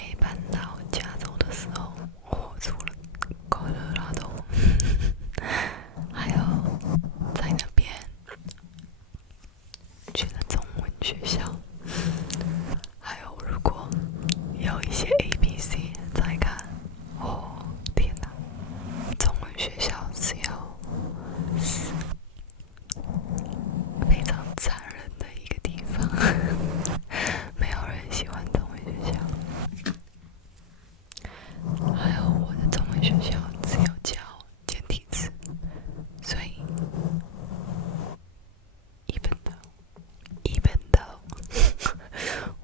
没搬到加州的时候，我住了科罗拉多，还有在那边去了中文学校，还有如果有一些 ABC 在看，哦天哪，中文学校是要死，非常残忍的一个地方，没有人喜欢中文学校。还有我的中文学校只有教简体字，所以even though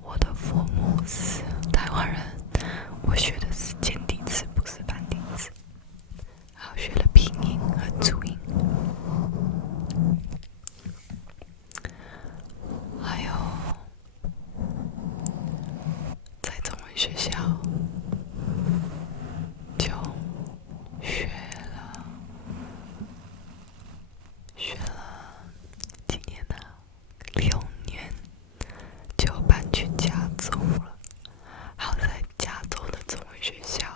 我的父母是台湾人，我学的是简体字，不是繁体字，还有学了拼音和注音，还有在中文学校就学了几年呢？6年就搬去加州了。好在加州的中文学校，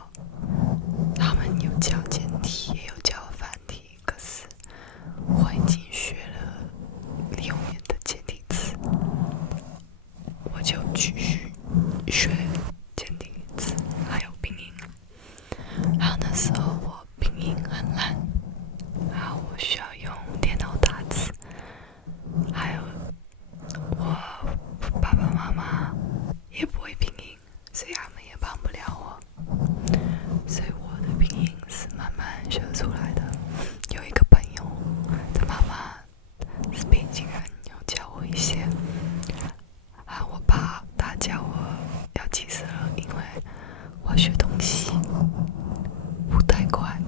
他们有教简体，也有教繁体，可是我已经学了6年的简体字，我就继续学简体字，还有拼音。然后那时候我拼音很烂，然后我需要用电脑打字，还有我爸爸妈妈也不会拼音，所以他们也帮不了我，所以我的拼音是慢慢学出来的。有一个朋友的妈妈是北京人，有教我一些，我爸他教我要及时了，因为我学东西不太快，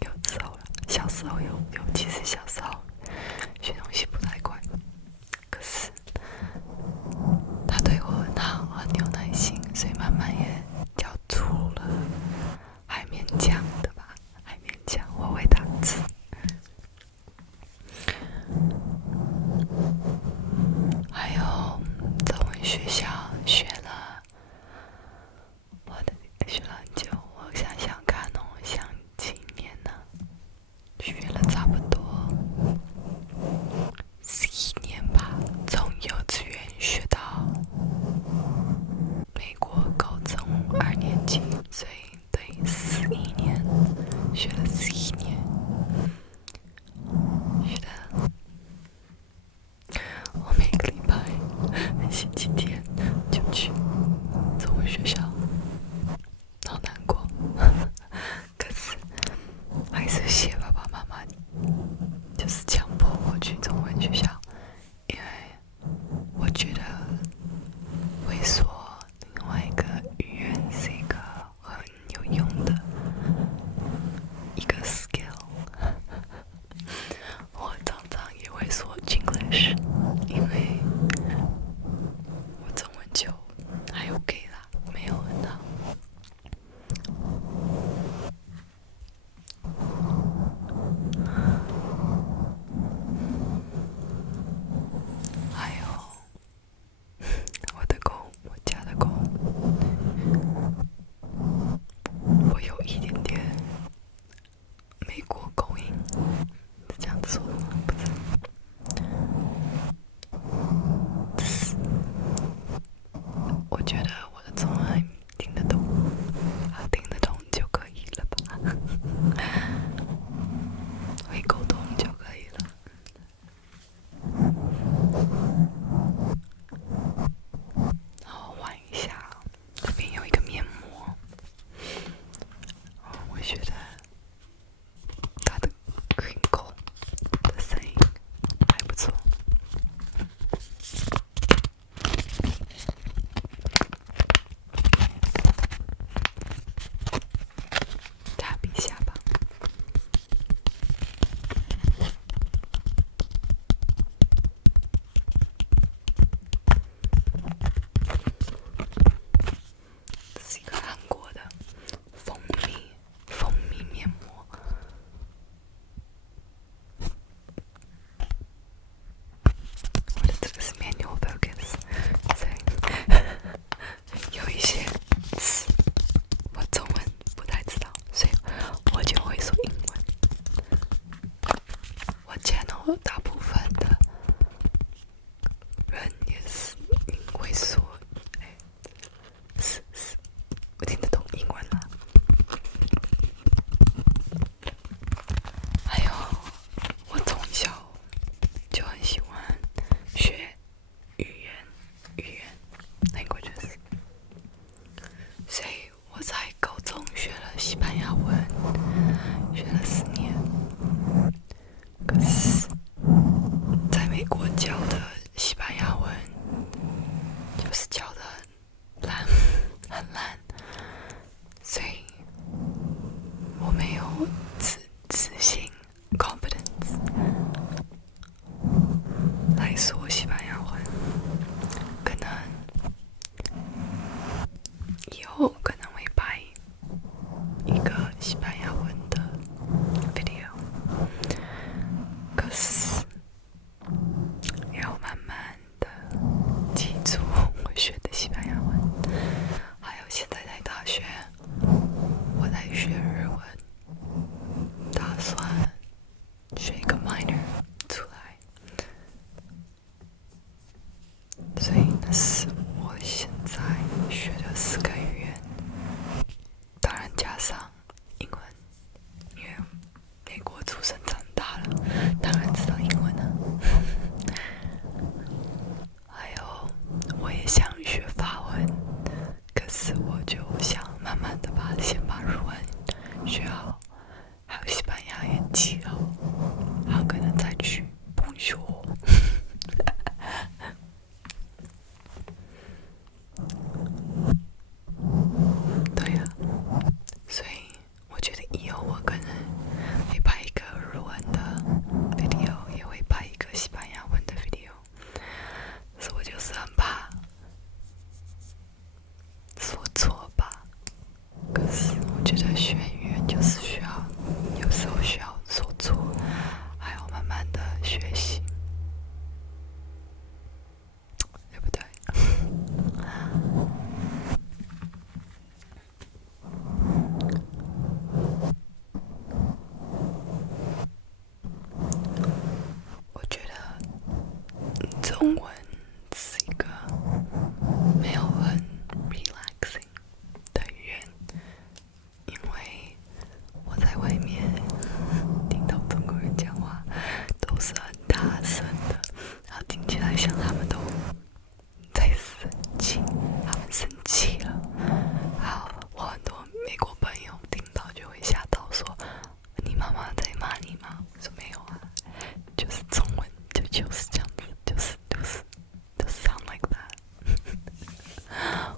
有时候了，小时候尤其是小时候学东西不太快，可是他对我很好，很有耐心，所以慢慢也教出了，还勉强的吧，还勉强我会打字。还有中文学校学了很久，我想想看哦，想几年呢？学了差不多11年吧，从幼稚园学到美国高中2年级，所以对11年，学了11年，学的我每个礼拜星期天就去中文学校，好难过，可是还是谢爸爸妈妈，就是强迫我去中文学校，因为我觉得会说另外一个语言是一个很有用的一个 skill。我常常也会说 English， 因为我中文就还 OK 啦，没有很好。还有我的狗，我家的狗，我有一点点美国口音，是这样子说的吗？不知道。美国教的西班牙文就是教的很烂，很烂，所以我没有自信 confidence 来说西班牙文，可能以后可能会拍一个西班牙文的 video， 可是要慢慢的记住我学的西班牙文，还有现在在大学我在学日文，打算学一个 minor 出来，所以那是我现在学的4个语言，当然加上英文，因为美国出生长大了，当然知道英文了。还有我也想学法文，可是我就想慢慢的先把日文学好，还有西班牙也记好，还有可能再去补修。对呀，所以我觉得以后我可能会拍一个日文的 video， 也会拍一个西班牙文的 video， 所以我就是很怕说错吧。可是我觉得学语言就是需要，有时候需要说错，还要慢慢的学习，对不对？我觉得中文是一个没有很 relaxing 的语言，因为我在外面听到中国人讲话都是很大声的，然后听起来像他们都在生气，他们生气了。好，我很多美国朋友听到就会吓到说：“你妈妈在骂你吗？”我说：“没有啊，就是中文就是这样子，就是 sound like that。”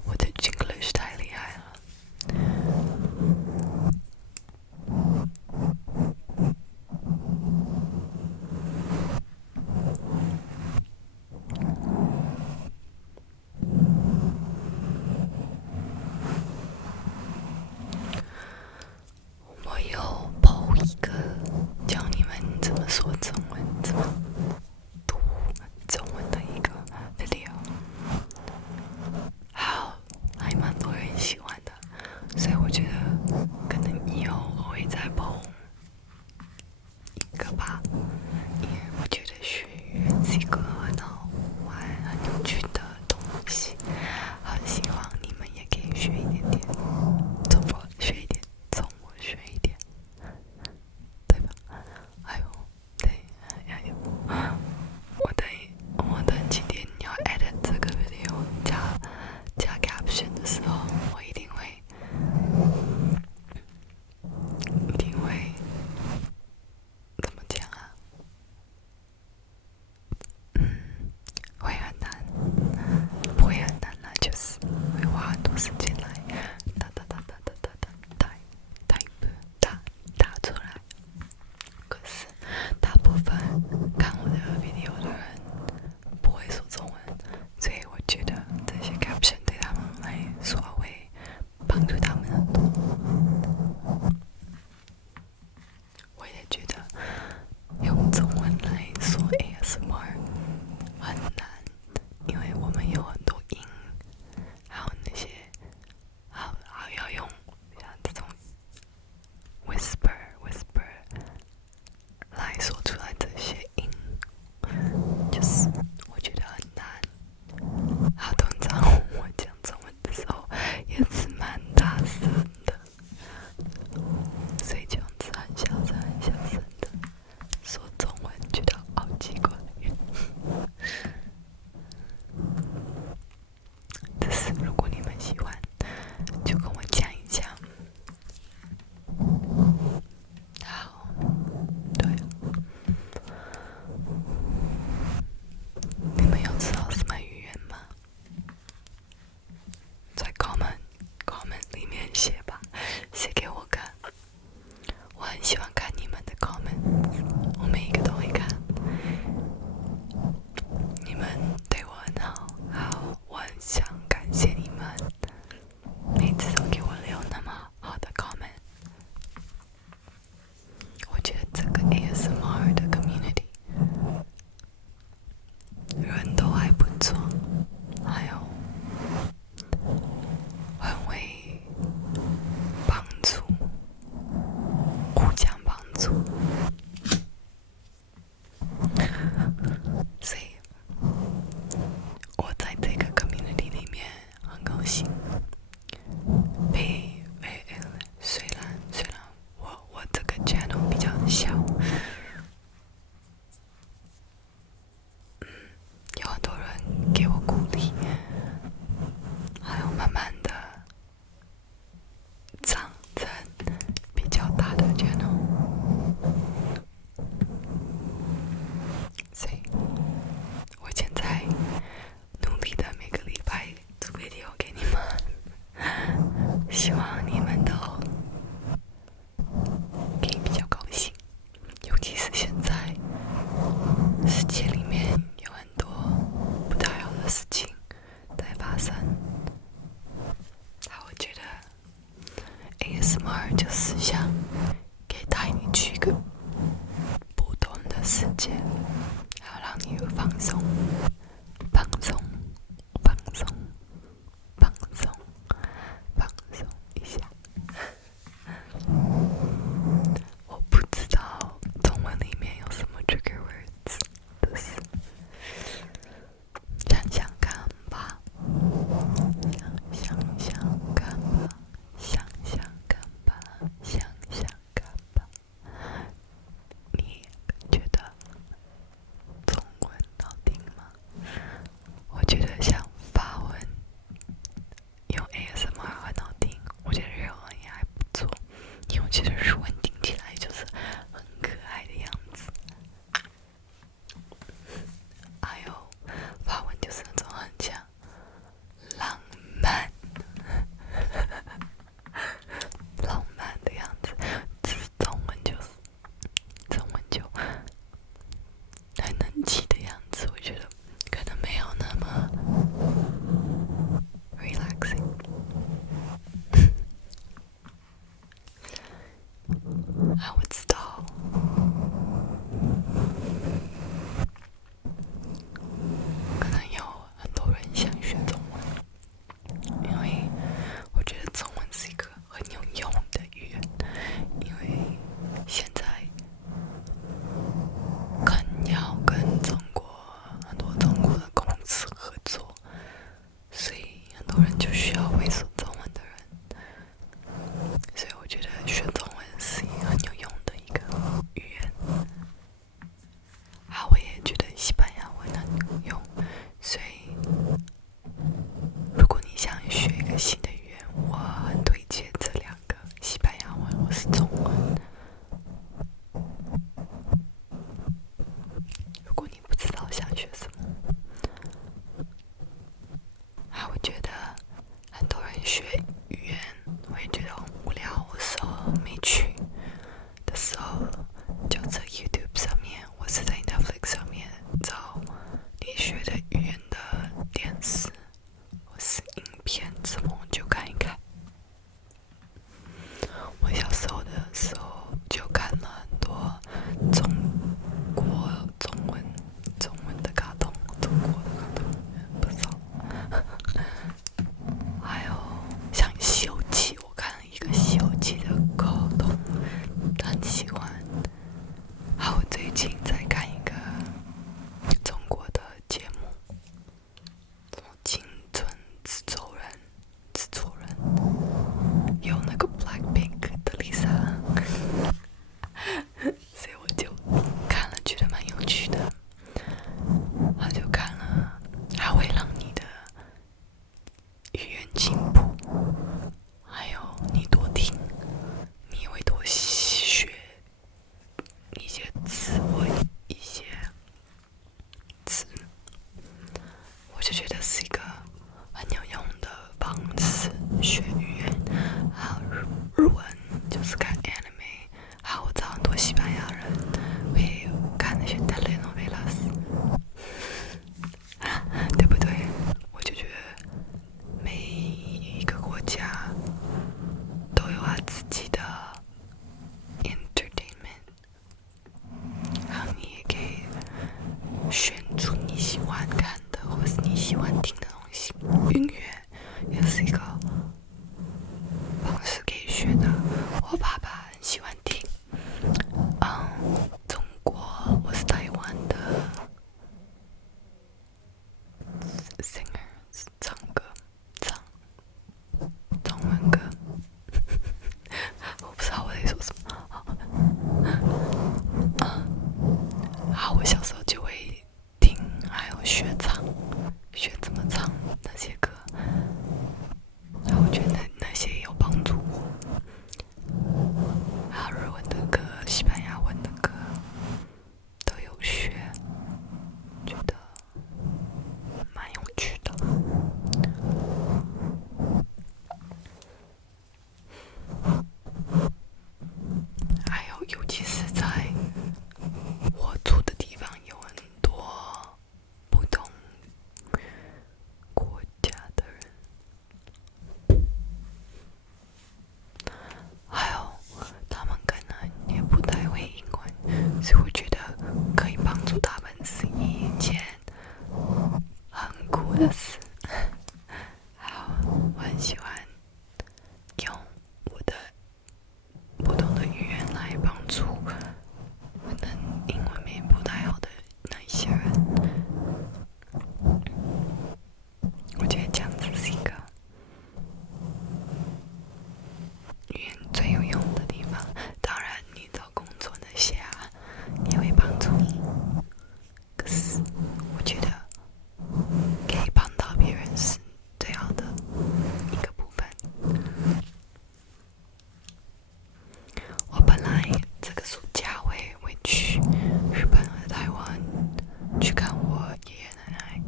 我的 English 太厉害了。我有 po 一个教你们怎么说中文，怎么读中文的一个 video， 好，还蛮多人喜欢的，所以我觉得可能以后我会再 po 一个吧，因为我觉得学语言是一个很好玩、很有趣的东西，很希望你们也可以学一点点中文，学一点中文，学一点，对吧？还有，对，还有，我等几天要 edit 这个 video 加 caption 的时候，我一定会怎么讲啊？会很难，不会很难啦，就是会花很多时间来打出来。可是大部分看我的 video 的人不会说中文，所以我觉得这些 caption 对他们来说会帮助他们很多。我也觉得用中文来说 ASMR 很难，因为我们有很多音，还有那些还要用像这种 whisper 来说出来这些音，就是我觉得很难。好，通常我讲中文的时候也是蛮大声的，所以这样子很小声的说中文，觉得好奇怪。只是如果你们喜欢，就跟我讲一讲。好，对，松，放松，放松，放松，放松一下。我不知道中文里面有什么 trigger words，但是想想看吧，想想看吧，想想看吧，想想看吧。你觉得中文好听吗？我觉得像法文用 ASMR 很好听，我觉得日文也还不错，因为我觉得日文听起来就是很可爱的样子。还有法文就是那种很像浪漫浪漫的样子，只是中文就很能记的样子，我觉得可能没有那么 relaxing。我知道，可能有很多人想学中文，因为我觉得中文是一个很有用的语言，因为现在要跟很多中国的公司合作，所以很多人就需要会说中文的人，所以我觉得学中文是很有用的一个语言。我也觉得西班牙文很有用，所以如果你想学一个新的语言，我很推荐这两个，西班牙文或是中文。如果你不知道想学什么，我觉得很多人学语言，我也觉得很无聊，或是没趣的时候，就在 YouTube 上面，或是在 Netflix 上面找你学的语言的电视或是影片，什么就看一看。我小时候的时候就看了很多中文的卡通，中国的卡通不少。还有像《西游记》，我看了一个《西游记》的卡通，很喜欢。我最近在看一个中国的节目，青春制作人有那个 Blackpink 的 Lisa， 所以我就看了，觉得蛮有趣的。我就看了，它会让你的语言进步，还有你多听，你会多学一些词或一些词，我就觉得是一个很有用的方式学语言。日文就是看 anime， 我知道很多西班牙人会看那些 telenovelas， 对不对？我就觉得每一个国家都有他自己的 entertainment， 你也可以选出你喜欢看的或是你喜欢听的东西。音乐也是一个方式可以学的。我爸爸很喜欢听中国或是台湾的 singers 唱歌，唱中文歌。我不知道我在说什么。我小时候就会听，还有学怎么唱那些歌。我觉得那些也有帮助我。日文的歌、西班牙文的歌都有学，觉得蛮有趣的。的是，好，我很喜欢用我的不同的语言来帮助可能英文没不太好的那一些人。我觉得这样子是一个语言最有用的地方。当然，你的工作那些也会帮助你。可是，我觉得可以帮到别人是最好的一个部分。我本来这个暑假会去日本和台湾去看我爷爷奶奶，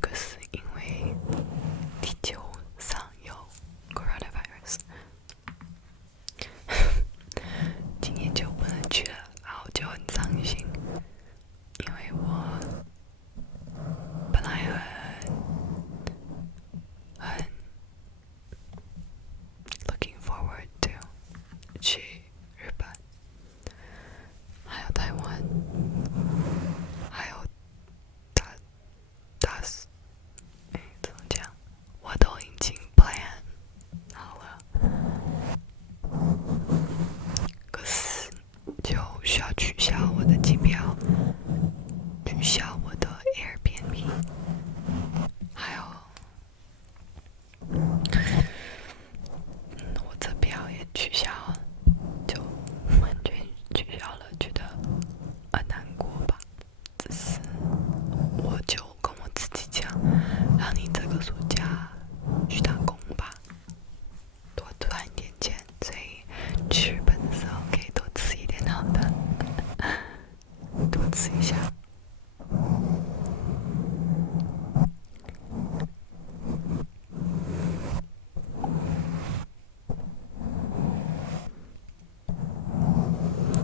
可是因为地球上有 coronavirus， 今年就不能去了，然后就很伤心，因为我本来很 looking forward to 去日本，还有台湾，还有怎么讲，我都已经 plan 好了，可是就需要取消我的机票，取消我的 Airbnb， 还有我这票也取消了，就完全取消了，觉得很难过吧。只是我就跟我自己讲，让你这个暑假去打工吧，多赚一点钱，所以去日本的时候可以多吃一点好的，多吃一下。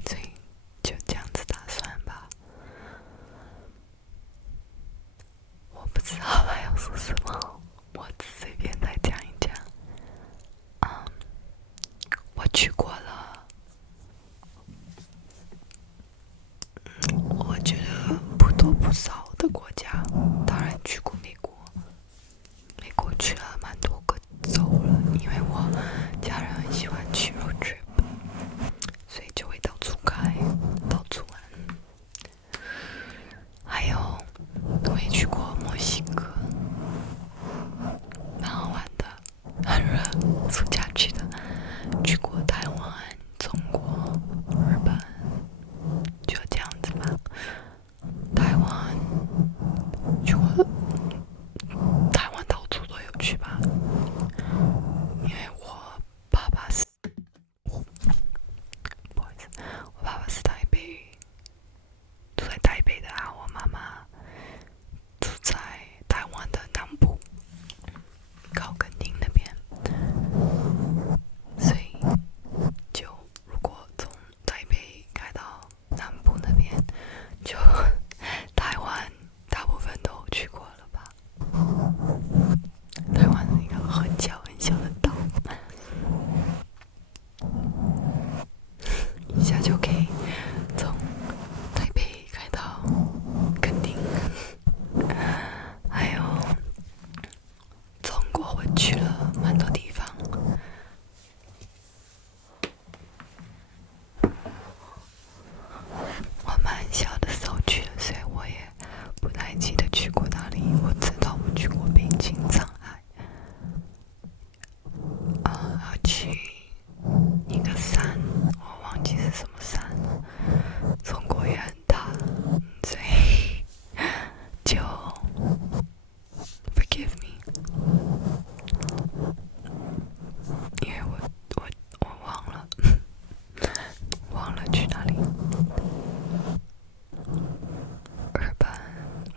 所以就这样子打算吧。我不知道还要说什么，我随便再讲一讲。我去过了，我觉得不多不少的国家，当然去过美国，美国去了蛮多个州了，因为我家人很喜欢去 road trip， 所以就会到处开，到处玩。还有我也去过墨西哥，蛮好玩的，很热，暑假去的。去过台湾、中国、日本，就这样子吧。台湾去过，台湾到处都有去吧，因为我爸爸是，不好意思，我爸爸是台北，住在台北的啊，我妈妈住在台湾的南部，靠垦丁那边，所以就如果从台北开到南部那边，就台湾大部分都去过了吧。台湾是一个很小很小的岛，一下就可以从台北开到垦丁。还有中国我去了蛮多地方，我蛮小的时候去的，所以我也不太记得去过哪里。我知道我去过北京、上海，要去一个山，我忘记是什么山了。中国也很大，所以就 forgive me， 因为我忘了去哪里。日本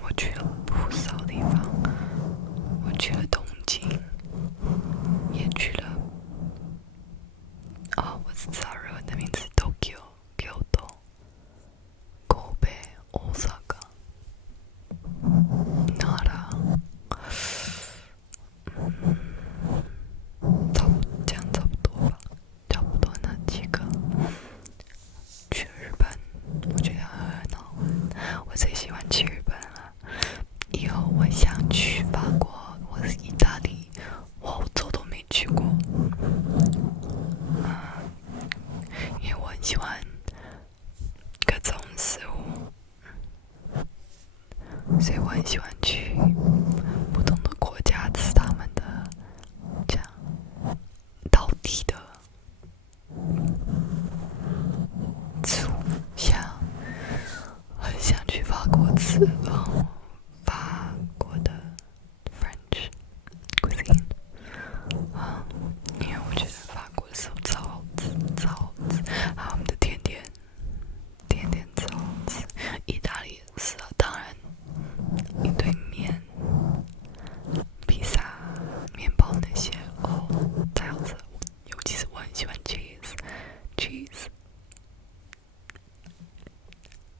我去了所以我很喜欢去不同的国家吃他们的这样道地的食物，像很想去法国吃法国的 French cuisine，因为我觉得法国的食物超好吃，超好吃，还有我们的甜点超好吃。意大利也是啊，当然一堆面、披萨、面包那些太好吃了。尤其是我很喜欢 cheese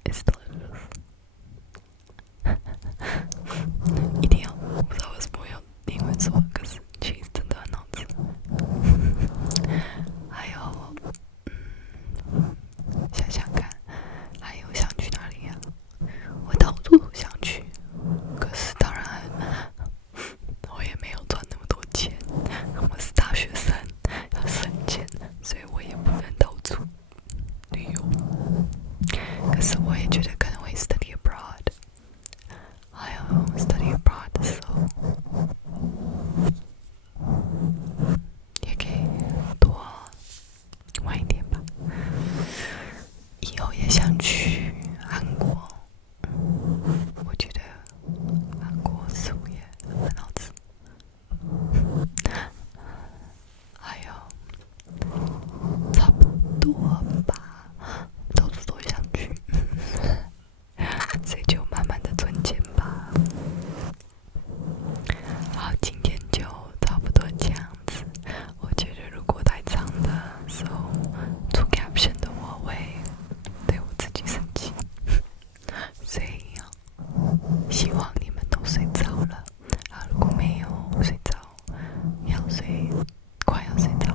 is delicious 一定要，我不知道为什么要英文说，可是 cheese 真的很好吃。还有想想看，还有想去哪里呀？我到处都想去，可是当然我也没有赚那么多钱，我是大学生，要省钱，所以我也不能到处旅游。可是我也觉得可能会 study abroad， 还有 study abroad 的时候，也可以多玩一点吧。以后也想去韩国，我觉得韩国食物也很好吃。还有差不多吧，到处都想去，所以就慢慢的存钱吧。好，今天就差不多这样子。我觉得如果太长的时候做 caption 的我会对我自己生气，所以希望你们都睡着了。如果没有睡着，快要睡着